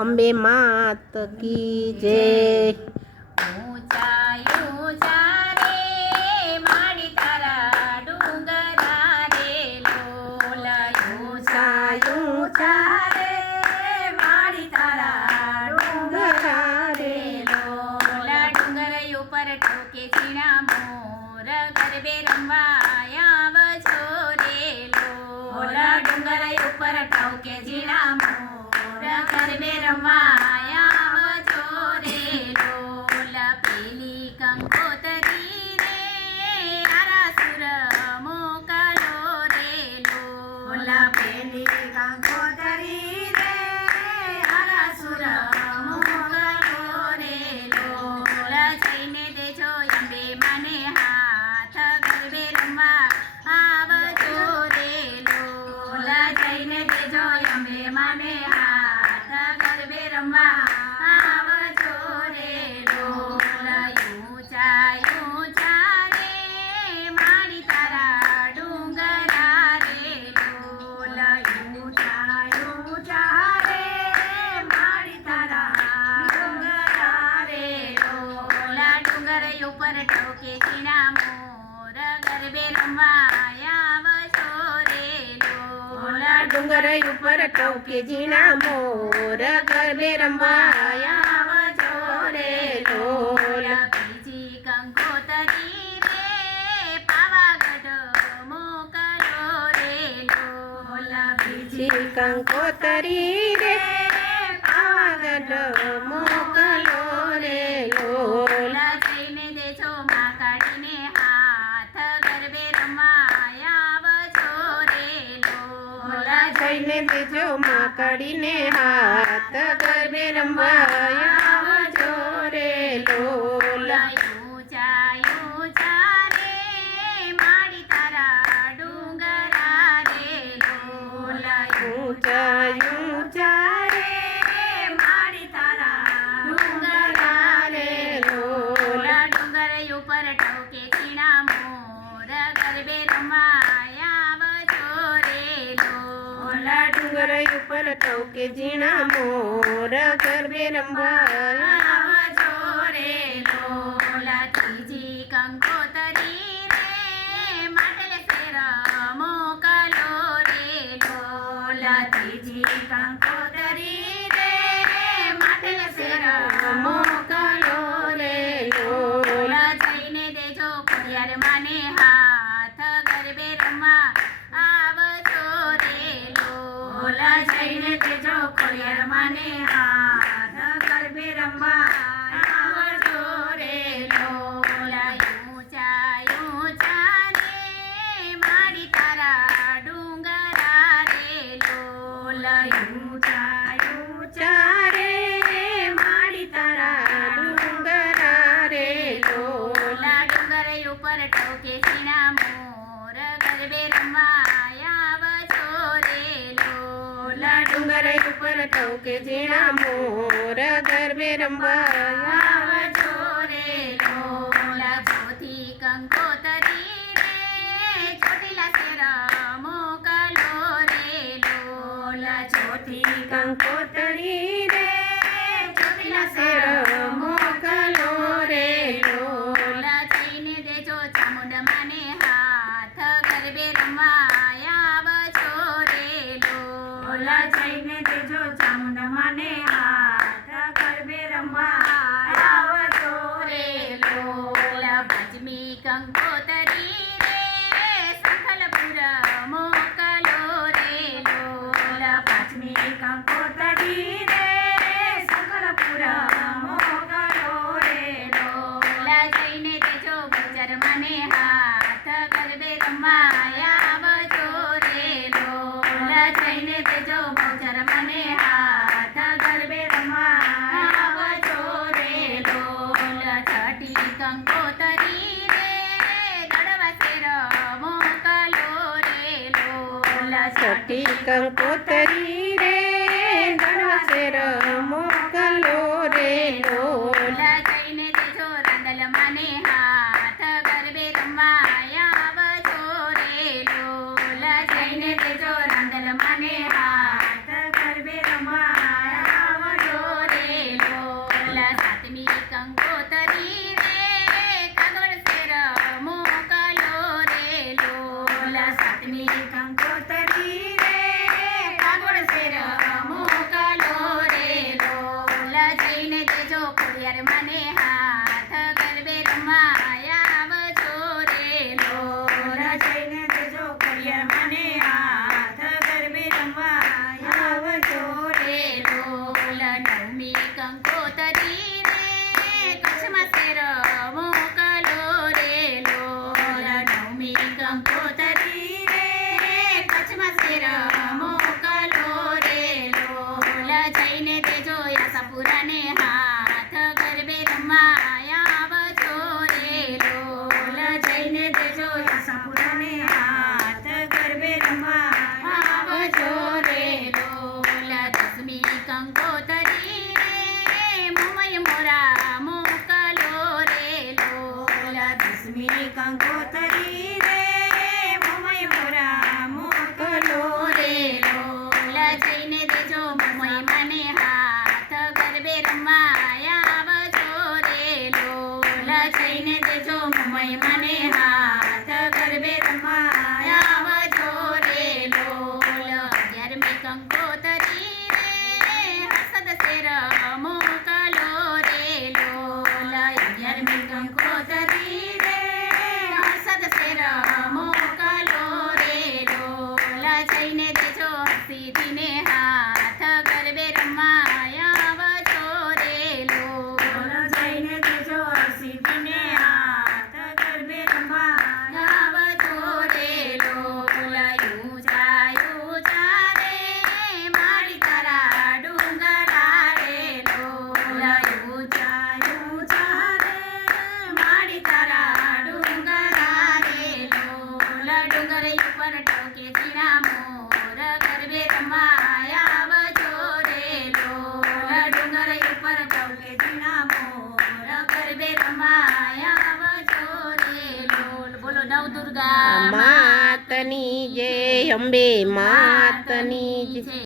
અંબે માત કી જય. ઊંચા ઊંચા રે માડી તારા ડુંગરા રે લોલ. ઊંચા ઊંચા રે માડી તારા ડુંગરા રે લોલ. ડુંગર ઉપર ઠોકે ઝીણા મોર ગરબે રમવા આવજો રે લોલ. ડુંગર ઉપર ઠોકે ઝીણા મોર ગરબે રમવા આવજો રે લોલ. પેલી કંકોતરી રે આરાસુર મોકલો રે લોલ. પેલી કંકોતરી રે આરાસુર મોકલો રે લોલ. જઈને દેજો અંબે માને હાથ ગરબે રમવા આવજો રે લોલ. જઈને દેજો અંબે માને હાથ ગરબે રમવા આવજો રે લોલ. ઊંચા ઊંચા રે માડી તારા ડુંગરા રે લોલ. ઊંચા ઊંચા રે માડી તારા ડુંગરા રે લોલ. ડુંગર ઉપર ઠોકે ઝીણા મોર ગરબે રમવા આવજો રે લોલ. ડુંગર ઉપર ટોકે ઝીણા મોર ગરબે રમવા આવજો રે લોલ. બીજી કંકોતરી રે પાવાગઢ મોકલો રે લોલ. બીજી કંકોતરી રે પાવાગઢ મોકલો રે લોલ. જઈને દેજો માં કાઢીને હાથ ગરબે રમવા આવજો રે લોલ. જઈને દેજો માં કાઢીને હાથ ગરબે રમવા આવજો રે લોલ. ઊંચા ઊંચા રે માડી તારા ડુંગરા રે લોલ. ઊંચા ઊંચા રે માડી તારા ડુંગરા રે લોલ. ડુંગર ઉપર ઠોકે ઝીણા મોર ગરબે રમવા આવજો રે લોલ. ડુંગર ઉપર ટોકે ઝીણા મોર ગરબે રમવા આવજો રે લોલ. ત્રીજી કંકોતરી રે માટલે શેર મોકલો રે લોલ. ત્રીજી કંકોતરી રે માટલે શેર મોકલો રે લોલ. જઈને દેજો ખોડિયાર માને હાથ ગરબે રમવા આવજો રે લોલ. જઈને દેજો ખોડિયાર માને હાથ ગરબે રમવા આવજો રે લોલ. ઊંચા ઊંચા રે માડી તારા ડુંગરા રે લોલ. ઊંચા ઊંચા રે માડી તારા ડુંગરા રે લોલ. ડુંગર ઉપર ઠોકે ઝીણા મોર ગરબે રમવા આવજો રે લોલ. ડુંગર ઉપર ટોકે ઝીણા મોર ગરબે રમવા આવજો રે લોલ. ચોથી કંકોતરી રે ચોટીલા શેર મોકલો રે લોલ. ચોથી કંકોતરી રે ચોટીલા શેર મોકલો રે લોલ. જઈને દેજો ચામુંડ માને હાથ ગરબે રમવા આવજો રે લોલ. જઈને દેજો ચામુંડ માને હાથ ગરબે રમવા આવજો રે લોલ. પંચમી કંકોતરી રે સંખલપુર મોકલો રે લોલ. પાંચમી કંકોતરી રે સંખલપુર મોકલો રે લોલ. જઈને દેજો બચર મને હાથ ગરબે રમવા આવજો રે લોલ. જઈને દેજો બચર મને હાથ ગરબે રમવા આવજો રે લોલ. છઠી કંકોતરી રે દડવા શેર મોકલો રે લોલ. છઠ્ઠી કંકોતરી રે દડવા શેર મોકલો રે લોલ. જઈને દેજો રાંદલ માને હાથ ગરબે રમવા આવજો રે લોલ. જઈને દેજો રાંદલ માને હાથ ગરબે રમવા માને હાથ ગરબે રમવા આવજો રે લોલ જઈને દેજો ખોડિયાર માને હાથ ગરબે રમવા આવજો રે લોલ નવમી કંકોતરી રે કચ્છમાં શેર મોકલો રે લોલ નવમી કંકોતરી રે કચ્છમાં શેર મોકલો રે લોલ જઈને દેજો આશાપુરાને હાથ ગરબે રમવા આવજો રે લોલ જઈને દેજો આશાપુરાને હાથ ગરબે રમવા આવજો રે લોલ દસમી કંકોતરી રે મોમય મોરા મોકલો રે લોલ દસમી કંકોતરી રે મોમય મોરા મોકલો રે લોલ જઈને દેજો મોમય મને હાથ ગરબે રમવા આવજો રે લોલ જઈને દેજો મોમય મને હાથ ગરબે રમવા આવજો રે લોલ 11મી કંકોતરી રે હસદ શેર મોકલો રે લોલ 11મી કંકોતરી રે હસદ શેર મોકલો રે લોલ જઈને દેજો હસીને હાથ ગરબે રમવા આવજો રે લોલ જઈને દેજો સીધીને હાથ ગરબે રમવા આવજો રે લોલ ઊંચા ઊંચા રે મારી તારા ડુંગરા રે લોલ ઊંચા ઊંચા રે મારી તારા ડુંગરા રે લોલ ડુંગર ઉપર ટોકે ઝીણા મોર ગરબે રમવા આવજો રે લોલ ડુંગર ઉપર ટોકે ઝીણા મોર ગરબે રમવા આવજો રે લોલ બોલો નવ દુર્ગા માતની જય અંબે માતની જય.